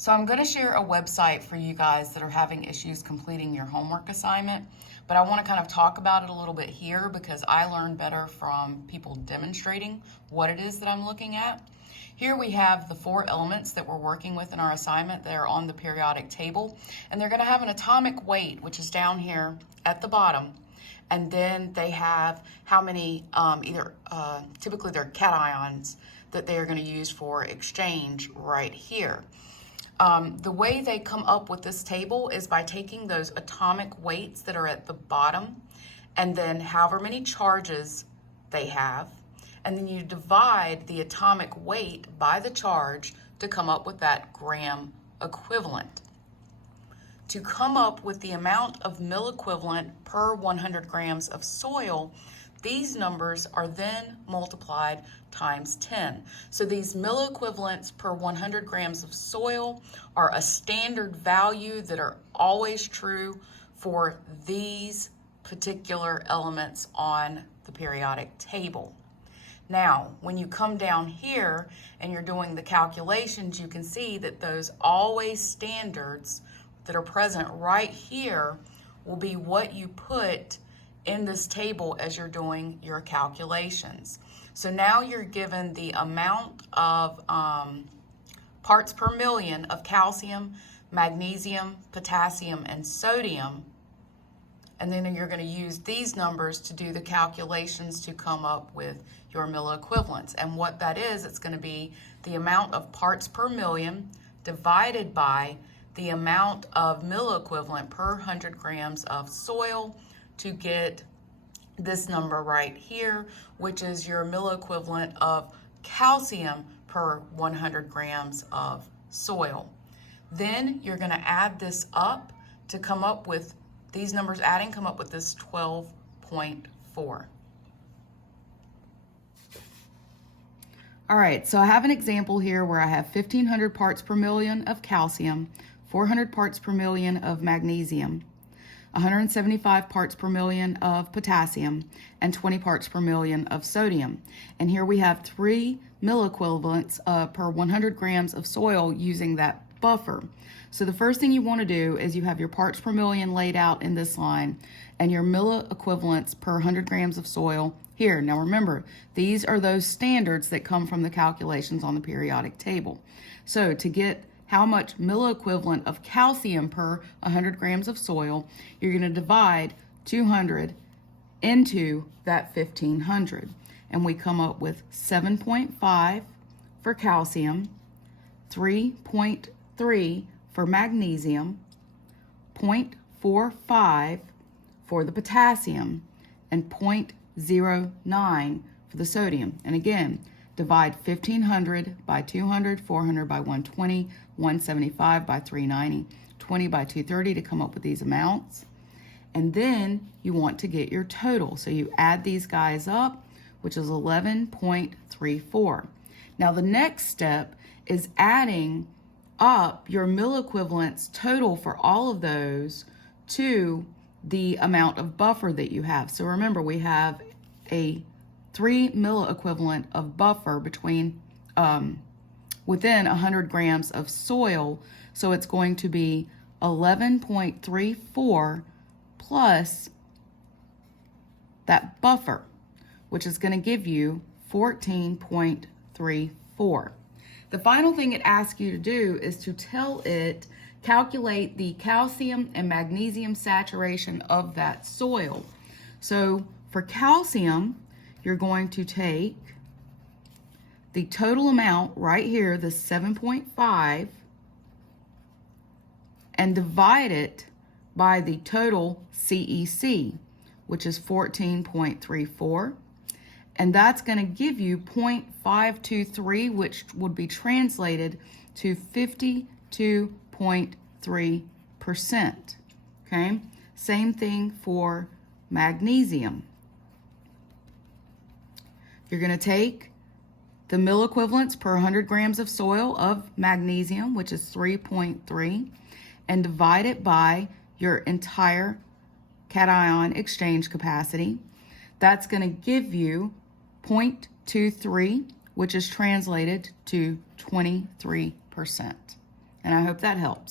So I'm going to share a website for you guys that are having issues completing your homework assignment, but I want to kind of talk about it a little bit here because I learn better from people demonstrating what it is that I'm looking at. Here we have the 4 elements that we're working with in our assignment that are on the periodic table, and they're going to have an atomic weight, which is down here at the bottom. And then they have how many, typically they're cations that they are going to use for exchange right here. The way they come up with this table is by taking those atomic weights that are at the bottom and then however many charges they have, and then you divide the atomic weight by the charge to come up with that gram equivalent. To come up with the amount of milliequivalent per 100 grams of soil, these numbers are then multiplied times 10. So these milliequivalents per 100 grams of soil are a standard value that are always true for these particular elements on the periodic table. Now, when you come down here and you're doing the calculations, you can see that those always standards that are present right here will be what you put in this table as you're doing your calculations. So now you're given the amount of parts per million of calcium, magnesium, potassium, and sodium, and then you're going to use these numbers to do the calculations to come up with your milliequivalents. And what that is, it's going to be the amount of parts per million divided by the amount of milliequivalent per 100 grams of soil to get this number right here, which is your milliequivalent of calcium per 100 grams of soil. Then you're going to add this up to come up with these numbers come up with this 12.4. All right, so I have an example here where I have 1,500 parts per million of calcium, 400 parts per million of magnesium, 175 parts per million of potassium, and 20 parts per million of sodium. And here we have 3 milliequivalents per 100 grams of soil using that buffer. So the first thing you want to do is you have your parts per million laid out in this line and your milliequivalents per 100 grams of soil here. Now remember, these are those standards that come from the calculations on the periodic table. So to get how much milliequivalent of calcium per 100 grams of soil, you're going to divide 200 into that 1,500. And we come up with 7.5 for calcium, 3.3 for magnesium, 0.45 for the potassium, and 0.09 for the sodium. And again, divide 1,500 by 200, 400 by 120, 175 by 390, 20 by 230 to come up with these amounts. And then you want to get your total. So you add these guys up, which is 11.34. Now the next step is adding up your milliequivalents total for all of those to the amount of buffer that you have. So remember, we have a 3 milliequivalent of buffer between within 100 grams of soil, so it's going to be 11.34 plus that buffer, which is going to give you 14.34. The final thing it asks you to do is to tell it calculate the calcium and magnesium saturation of that soil. So for calcium, you're going to take the total amount right here, the 7.5, and divide it by the total CEC, which is 14.34. And that's going to give you 0.523, which would be translated to 52.3%. Okay? Same thing for magnesium. You're going to take the milliequivalents per 100 grams of soil of magnesium, which is 3.3, and divide it by your entire cation exchange capacity. That's going to give you 0.23, which is translated to 23%. And I hope that helps.